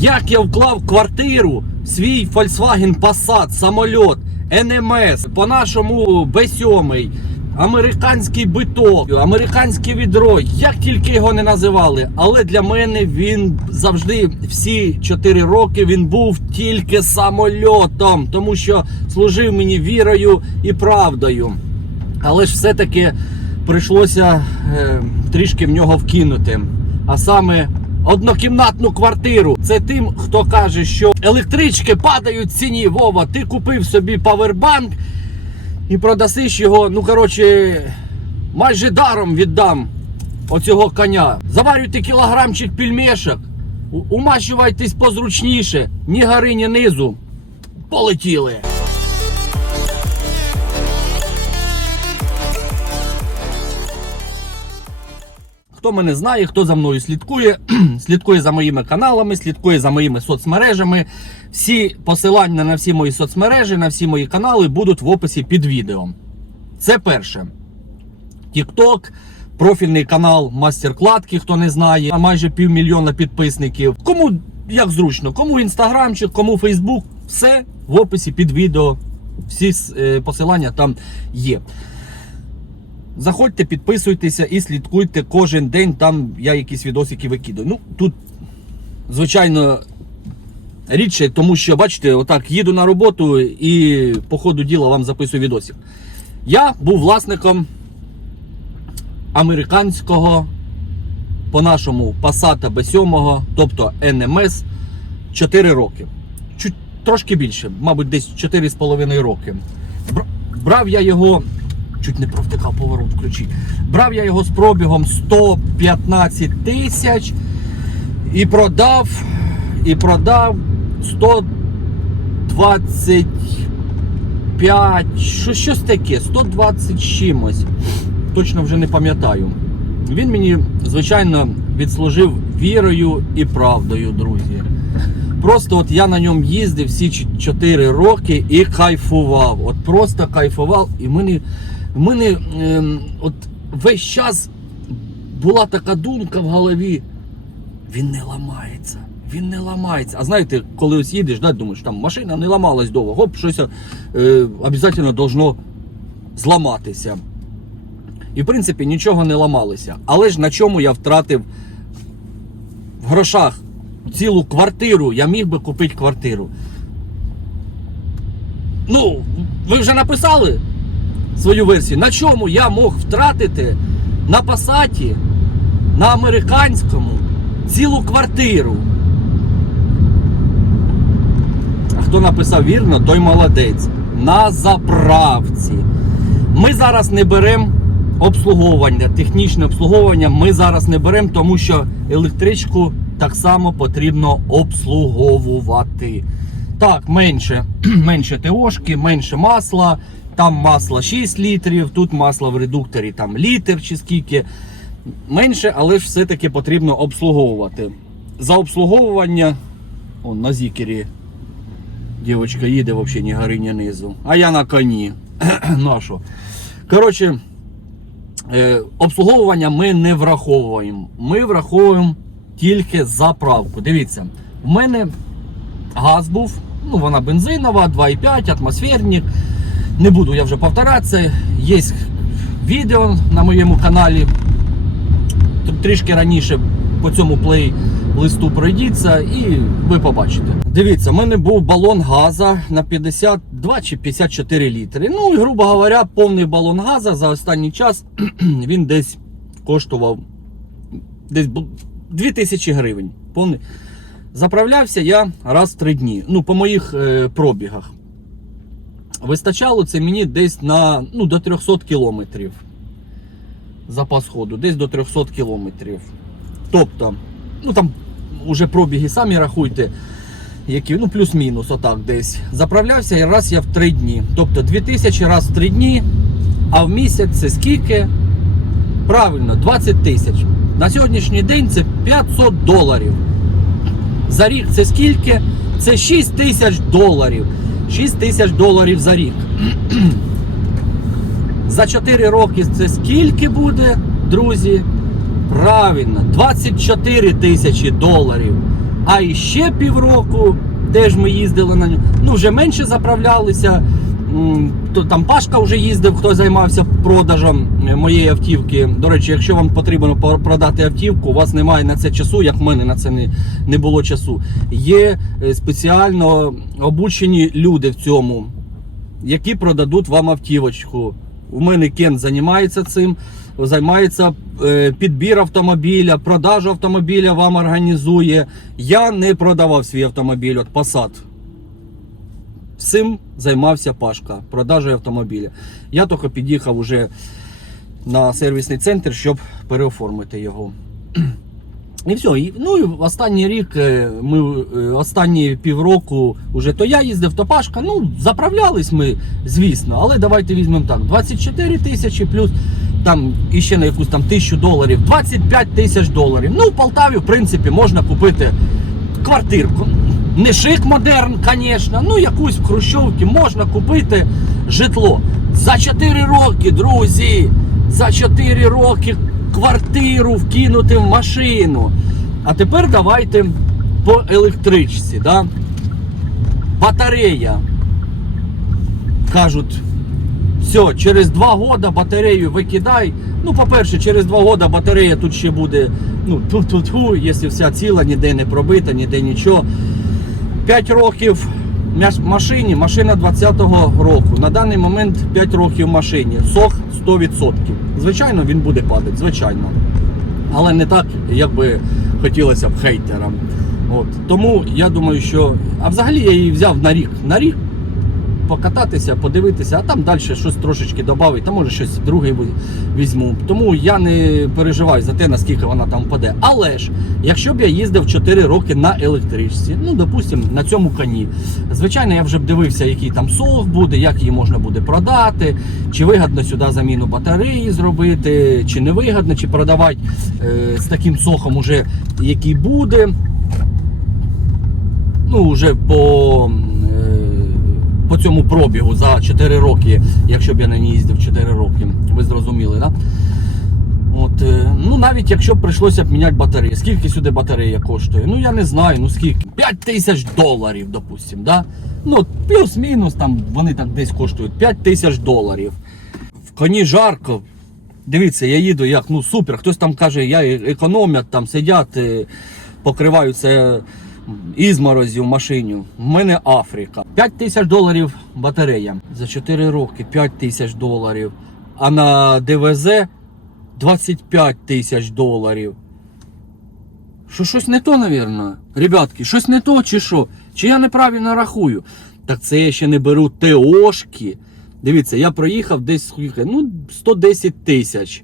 Як я вклав квартиру свій Volkswagen Passat, самольот, НМС, по-нашому Б7, американський биток, американське відро, як тільки його не називали. Але для мене він завжди всі 4 роки він був тільки самольотом, тому що служив мені вірою і правдою. Але ж все-таки прийшлося е, трішки в нього вкинути. А саме однокімнатну квартиру. Це тим, хто каже, що електрички падають в ціні. Вова, ти купив собі павербанк і продасиш його. Ну, коротше, майже даром віддам оцього коня. Заварюйте кілограмчик пельмешок, у- умащувайтесь позручніше, ні гори, ні низу. Полетіли. Хто мене знає, хто за мною слідкує, слідкує за моїми каналами, слідкує за моїми соцмережами. Всі посилання на всі мої соцмережі, на всі мої канали будуть в описі під відео. Це перше. TikTok, профільний канал Мастер Кладки, хто не знає, майже півмільйона підписників. Кому як зручно, кому інстаграмчик, кому Фейсбук, все в описі під відео. Всі е, посилання там є. Заходьте, підписуйтеся і слідкуйте кожен день. Там я якісь відосики викидаю. Ну тут, звичайно, рідше, тому що, бачите, отак їду на роботу і по ходу діла вам записую відосик. Я був власником американського, по-нашому Passat B7, тобто NMS, 4 роки. Чуть трошки більше, мабуть, десь 4,5 роки. Брав я його, чуть не провтикав поворот, включіть. Брав я його з пробігом 115 тисяч і продав, і продав 125, що, щось таке, 120 з чимось. Точно вже не пам'ятаю. Він мені, звичайно, відслужив вірою і правдою, друзі. Просто от я на ньому їздив всі 4 роки і кайфував. От просто кайфував. І в мене, в мене ем, от весь час була така думка в голові. Він не ламається. Він не ламається. А знаєте, коли ось їдеш, да, думаєш, там машина не ламалась довго, гоп, щось е, обов'язково должно зламатися. І в принципі нічого не ламалося. Але ж на чому я втратив в грошах цілу квартиру, я міг би купити квартиру. Ну, ви вже написали свою версію. На чому я мог втратити на пасаті, на американському цілу квартиру? А хто написав вірно, той молодець. На заправці. Ми зараз не беремо обслуговування, технічне обслуговування. Ми зараз не беремо, тому що електричку так само потрібно обслуговувати. Так, менше, менше ТОшки, менше масла. Там масло 6 літрів, тут масло в редукторі там літр чи скільки. Менше, але ж все-таки потрібно обслуговувати. За обслуговування, он на зікері Дівчинка їде взагалі ні гори, ні низу. А я на коні. ну? Коротше, е, обслуговування ми не враховуємо. Ми враховуємо тільки заправку. Дивіться, в мене газ був, ну вона бензинова, 2,5, атмосферник. Не буду я вже повторятися. Є відео на моєму каналі. Трішки раніше по цьому плей листу пройдіться і ви побачите. Дивіться, в мене був балон газа на 52 чи 54 літри. Ну і, грубо говоря, повний балон газа за останній час він десь коштував десь 2000 гривень. Повний. Заправлявся я раз в три дні. Ну, по моїх е, пробігах. Вистачало це мені десь на ну, до 300 кілометрів. Запас ходу, десь до 300 кілометрів. Тобто, ну там уже пробіги самі рахуйте, які, ну плюс-мінус, отак десь. Заправлявся і раз я в 3 дні. Тобто 2000 раз в 3 дні, а в місяць це скільки? Правильно, 20 тисяч. На сьогоднішній день це 500 доларів. За рік це скільки? Це 6 тисяч доларів. 6 тисяч доларів за рік. За 4 роки це скільки буде, друзі? Правильно, 24 тисячі доларів. А ще півроку теж ми їздили на ньому. Ну, вже менше заправлялися. М, То там Пашка вже їздив, хто займався продажем е, моєї автівки. До речі, якщо вам потрібно продати автівку, у вас немає на це часу, як в мене на це не, не було часу. Є е, спеціально обучені люди в цьому, які продадуть вам автівочку. У мене Кен займається цим, займається е, підбір автомобіля, продажу автомобіля вам організує. Я не продавав свій автомобіль, от Passat. Цим займався Пашка, продажею автомобіля. Я тільки під'їхав уже на сервісний центр, щоб переоформити його. І все. Ну і останній рік, е, ми е, останні півроку вже то я їздив, то Пашка. Ну, заправлялись ми, звісно, але давайте візьмемо так: 24 тисячі плюс там іще на якусь там тисячу доларів, 25 тисяч доларів. Ну, в Полтаві, в принципі, можна купити квартирку. Не шик модерн, звісно, ну якусь в Хрущовці можна купити житло. За 4 роки, друзі, за 4 роки квартиру вкинути в машину. А тепер давайте по електричці. Да? Батарея. Кажуть, все, через 2 года батарею викидай. Ну, по-перше, через 2 года батарея тут ще буде, ну, ту-ту-ту, якщо вся ціла, ніде не пробита, ніде нічого. 5 років машині, машина 20-го року. На даний момент 5 років машині. Сох 100%. Звичайно, він буде падати, звичайно. Але не так, як би хотілося б хейтерам. От. Тому я думаю, що. А взагалі я її взяв на рік. На рік покататися, подивитися, а там далі щось трошечки додати, та може щось друге візьму. Тому я не переживаю за те, наскільки вона там паде. Але ж, якщо б я їздив 4 роки на електричці, ну допустимо, на цьому коні, звичайно, я вже б дивився, який там сох буде, як її можна буде продати, чи вигідно сюди заміну батареї зробити, чи не вигідно, чи продавати е, з таким сохом, уже який буде. Ну, вже по, е, по цьому пробігу за 4 роки, якщо б я ній їздив 4 роки, ви зрозуміли? Да? От, е, ну навіть якщо б прийшлося б міняти батареї, скільки сюди батарея коштує? Ну я не знаю, ну скільки? 5 тисяч доларів, допустим, да? Ну, плюс-мінус, там вони так десь коштують 5 тисяч доларів. В коні жарко. Дивіться, я їду як, ну супер. Хтось там каже, я е- економять, там сидять, е, покриваються ізморозі в машині. В мене Африка. 5 тисяч доларів батарея. За 4 роки 5 тисяч доларів. А на ДВЗ 25 тисяч доларів. Що щось не то, навірно? Ребятки, щось не то чи що? Чи я неправильно рахую? Так це я ще не беру ТОшки. Дивіться, я проїхав десь ну, 110 тисяч.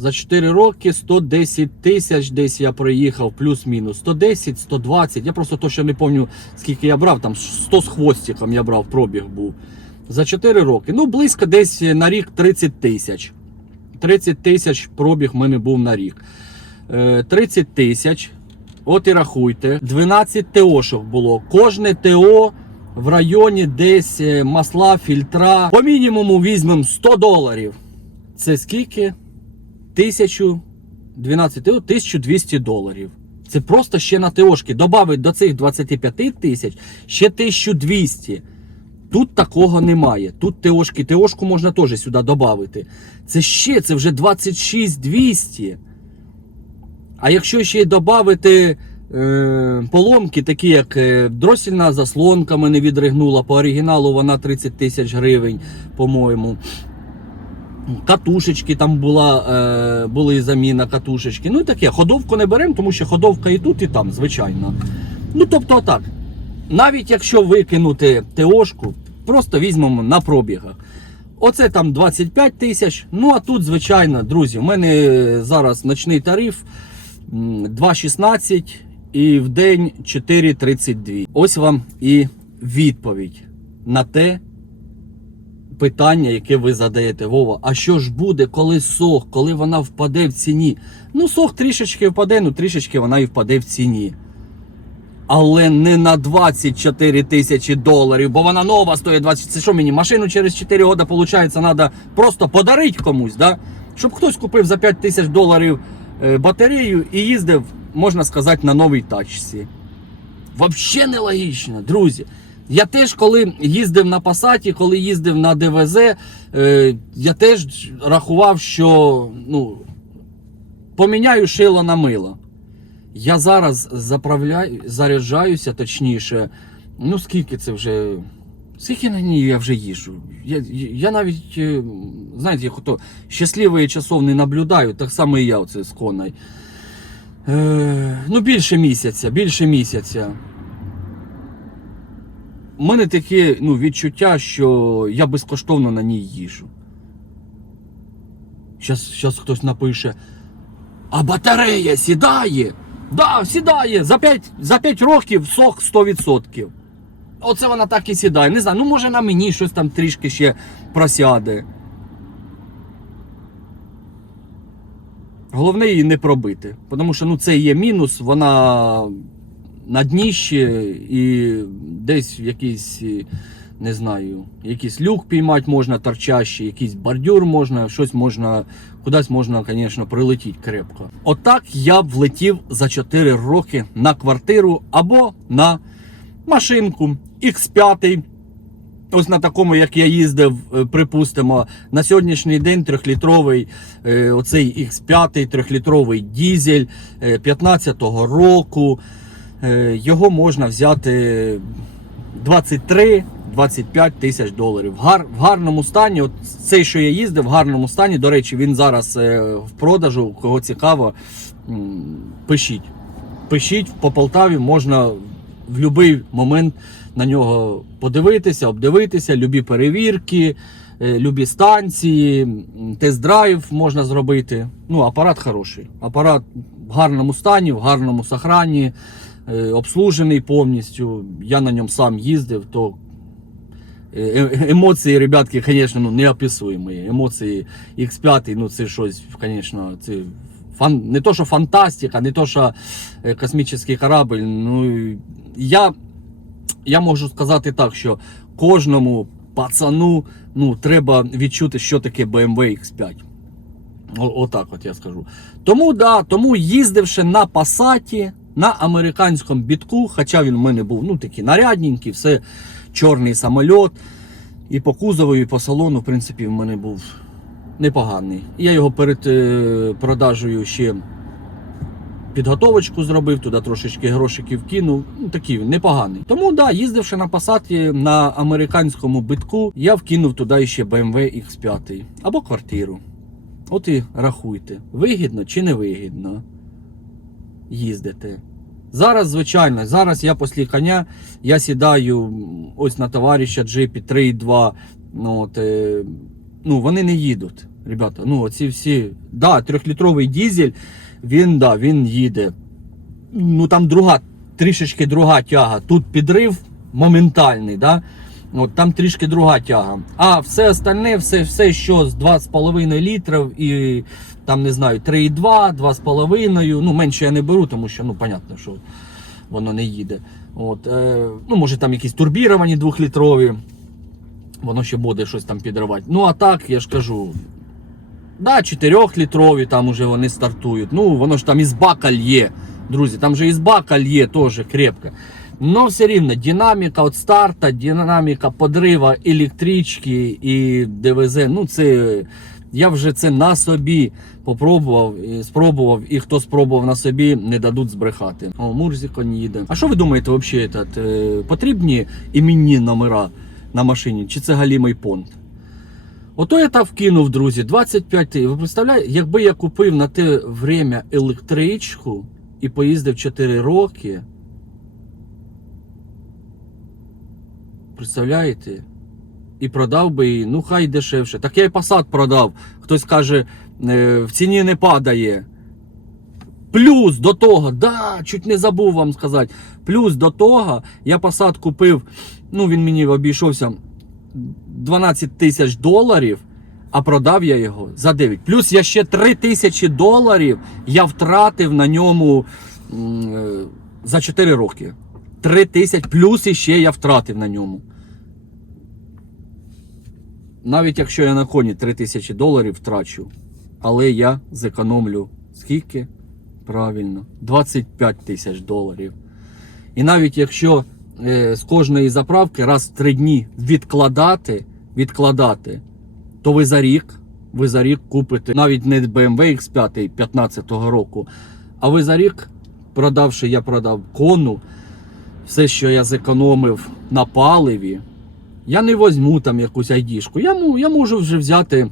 За 4 роки 110 тисяч десь я проїхав, плюс-мінус. 110, 120. Я просто точно не пам'ятаю, скільки я брав, там 100 з хвостиком я брав, пробіг був. За 4 роки. Ну, близько десь на рік 30 тисяч. 30 тисяч пробіг в мене був на рік. Е, 30 тисяч. От і рахуйте. 12 ТОшок було. Кожне ТО в районі десь е, масла, фільтра. По мінімуму візьмемо 100 доларів. Це скільки? 1012 ТО, 1200 доларів. Це просто ще на ТОшки. Добавить до цих 25 тисяч ще 1200. Тут такого немає. Тут ТОшки, ТОшку можна теж сюди додати. Це ще, це вже 26 200. А якщо ще й додати е, поломки, такі як е, дросільна заслонка мене відригнула, по оригіналу вона 30 тисяч гривень, по-моєму. Катушечки там була, е, були заміна катушечки. Ну і таке, ходовку не беремо, тому що ходовка і тут, і там, звичайно. Ну, тобто так. Навіть якщо викинути ТОшку, просто візьмемо на пробігах. Оце там 25 тисяч. Ну а тут, звичайно, друзі, у мене зараз ночний тариф 2,16 і в день 4,32. Ось вам і відповідь на те питання, яке ви задаєте. Вова, а що ж буде, коли сох, коли вона впаде в ціні? Ну, сох трішечки впаде, ну трішечки вона і впаде в ціні. Але не на 24 тисячі доларів, бо вона нова стоїть 20. Це що мені? Машину через 4 роки, виходить, треба просто подарити комусь, да? щоб хтось купив за 5 тисяч доларів е, батарею і їздив, можна сказати, на новій тачці. Взагалі нелогічно, друзі. Я теж, коли їздив на Пасаті, коли їздив на ДВЗ, е, я теж рахував, що ну, поміняю шило на мило. Я зараз заправляю, заряджаюся, точніше. Ну, скільки це вже. Скільки на ній я вже їжджу? Я, я навіть, е, знаєте, як ото щасливої часов не наблюдаю, так само і я оце з коней. Е, ну, більше місяця, більше місяця. У мене таке ну, відчуття, що я безкоштовно на ній їжу. Щас хтось напише. А батарея сідає? Да, сідає. За 5, за 5 років сок 100%. Оце вона так і сідає. Не знаю, ну може на мені щось там трішки ще просяде. Головне її не пробити. Тому що ну, це є мінус, вона на дніщі і десь в якийсь, е, не знаю, якийсь люк піймати можна торчащий, якийсь бордюр можна, щось можна, кудись можна, звісно, прилетіти крепко. Отак я б влетів за 4 роки на квартиру або на машинку X5. Ось на такому, як я їздив, е, припустимо, на сьогоднішній день трьохлітровий е, оцей X5, трьохлітровий дізель е, 15-го року. Е, Його можна взяти 23-25 тисяч доларів. Гар, в гарному стані. От цей, що я їздив, в гарному стані. До речі, він зараз е, в продажу. Кого цікаво, пишіть. Пишіть по Полтаві можна в будь-який момент на нього подивитися, обдивитися, любі перевірки, е, любі станції, тест-драйв можна зробити. Ну, апарат хороший. Апарат в гарному стані, в гарному сохранні, е, обслужений повністю. Я на ньому сам їздив, то е, е- емоції, ребятки, звісно, ну, неописуємі. Емоції X5, ну це щось, звісно, це фан... не то, що фантастика, не то, що е, космічний корабль. Ну, я, я можу сказати так, що кожному пацану ну, треба відчути, що таке BMW X5. Отак от я скажу. Тому, да, тому їздивши на Пасаті, на американському бітку, хоча він в мене був ну, такий нарядненький, все чорний самоліт. І по кузову, і по салону, в принципі, в мене був непоганий. Я його перед е, продажею ще підготовочку зробив, туди трошечки грошиків кинув. Ну, такий він непоганий. Тому, да, їздивши на Пасаті на американському битку, я вкинув туди ще BMW X5 або квартиру. От і рахуйте, вигідно чи не вигідно їздити. Зараз, звичайно, зараз я після коня я сідаю ось на товариша джипі 3.2. Ну, е, ну, вони не їдуть. Ребята, ну оці всі. Да, трьохлітровий дізель, він, да, він їде. Ну там друга, трішечки друга тяга. Тут підрив моментальний, да? От там трішки друга тяга. А все остальне, все, все що з 2,5 літрів і там не знаю, 3,2, 2,5. Ну, менше я не беру, тому що, ну, понятно, що воно не їде. От, е, ну, може там якісь турбіровані двохлітрові. Воно ще буде щось там підривати. Ну, а так, я ж кажу. Да, 4-літрові там уже вони стартують. Ну, воно ж там із бака лє. Друзі, там же із бака лє теж крепко. Но все рівно динаміка від старта, динаміка подрива електрички і ДВЗ. Ну, це я вже це на собі попробував, і спробував, і хто спробував на собі, не дадуть збрехати. О, Мурзикон їде. А що ви думаєте, взагалі, е, потрібні іменні номера на машині? Чи це галімий понт? Ото я так вкинув, друзі, 25 тисяч. Ви представляєте, якби я купив на те время електричку і поїздив 4 роки. Представляєте? І продав би її, ну хай дешевше. Так я і Passat продав. Хтось каже, е, в ціні не падає. Плюс до того, да, чуть не забув вам сказати. Плюс до того, я Passat купив, ну він мені обійшовся 12 тисяч доларів, а продав я його за 9. Плюс я ще 3 тисячі доларів я втратив на ньому е, за 4 роки. 3 тисячі, плюс іще я втратив на ньому. Навіть якщо я на коні 3 тисячі доларів втрачу, але я зекономлю скільки? Правильно, 25 тисяч доларів. І навіть якщо е, з кожної заправки раз в три дні відкладати, відкладати, то ви за рік, ви за рік купите навіть не BMW X5 15-го року, а ви за рік, продавши, я продав кону, все, що я зекономив на паливі, я не возьму там якусь айдішку. Я, я можу вже взяти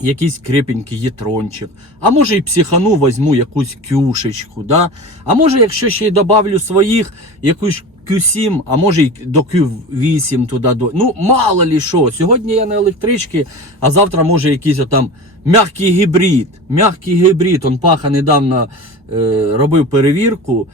якийсь крепенький єтрончик. А може і психану возьму якусь кюшечку. Да? А може, якщо ще й добавлю своїх, якусь Q7, а може й до Q8 туди. До... Ну, мало лі що. Сьогодні я на електричці, а завтра може якийсь отам м'який гібрид. М'який гібрид. Он Паха недавно е, робив перевірку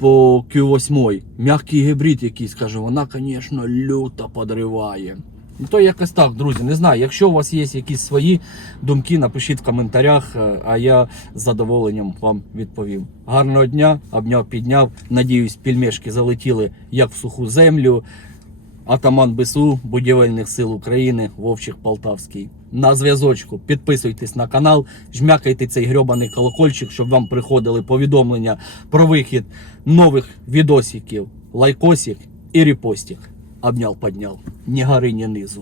по Q8. М'який гібрид якийсь, каже, вона, звісно, люто подриває. Ну, то якось так, друзі, не знаю. Якщо у вас є якісь свої думки, напишіть в коментарях, е, а я з задоволенням вам відповім. Гарного дня, обняв, підняв. Надіюсь, пільмешки залетіли як в суху землю. Атаман БСУ Будівельних сил України Вовчих Полтавський. На зв'язочку підписуйтесь на канал, жмякайте цей грьобаний колокольчик, щоб вам приходили повідомлення про вихід нових відосиків, лайкосик і репостик. Обняв, подняв. не гори, ні низу.